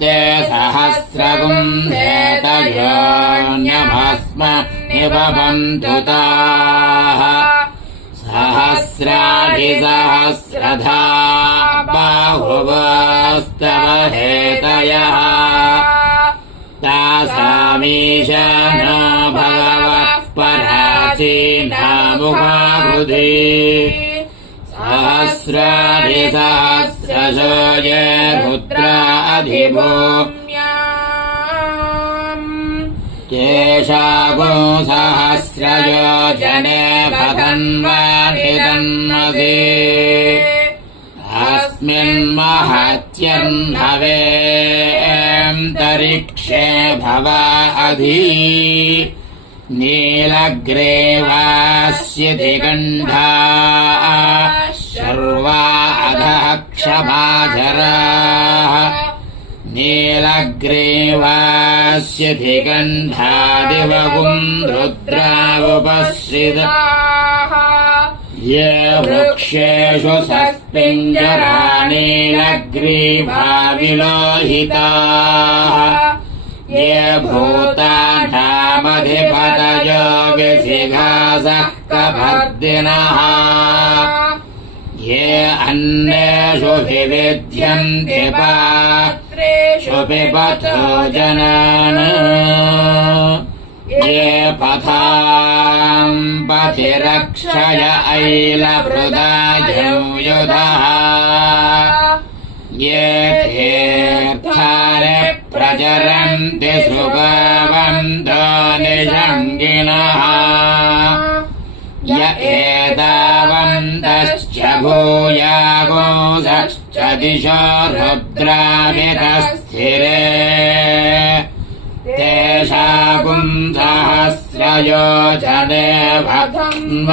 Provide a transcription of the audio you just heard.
ते सहस्रगुंहेतयोऽन्यभस्म निबबन्तु ताः सहस्राधिसहस्रधा बाहुवस्तव हेतयः तासामीशानो भगवः पराचीनामुखाकृधि सहस्राधिसहस्रशो ये रुद्राधिभूम्याम् केशागो सहस्रयोजने भगन्वानिदन्मसि अस्मिन्महत्यन्भवेऽन्तरिक्षे भवा अधि नीलग्रीवास्यधिगण्डा शर्वा अधः क्षमाजराः नीलग्रीवास्यधिगण्डादिवगुं रुद्रावुपश्रिताः ये वृक्षेषु सस्पिञ्जरा नीलग्रीवा विलोहिताः ये भूतानामधिपतयो विजिघासः कभर्दिनः ये अन्येषु विविध्यन्ति पात्रेषु पिबतो जनान् ये पथाम् पथिरक्षय ऐलवृदायं युधः ये तीर्थानि प्रचरन्ति सुगवन्तो निषङ्गिणः य एतावन्तश्च भूयागोंसश्च दिशो रुद्रावितस्थिरे तेषागुं सहस्रयोजने भगन्वानिदन्मसि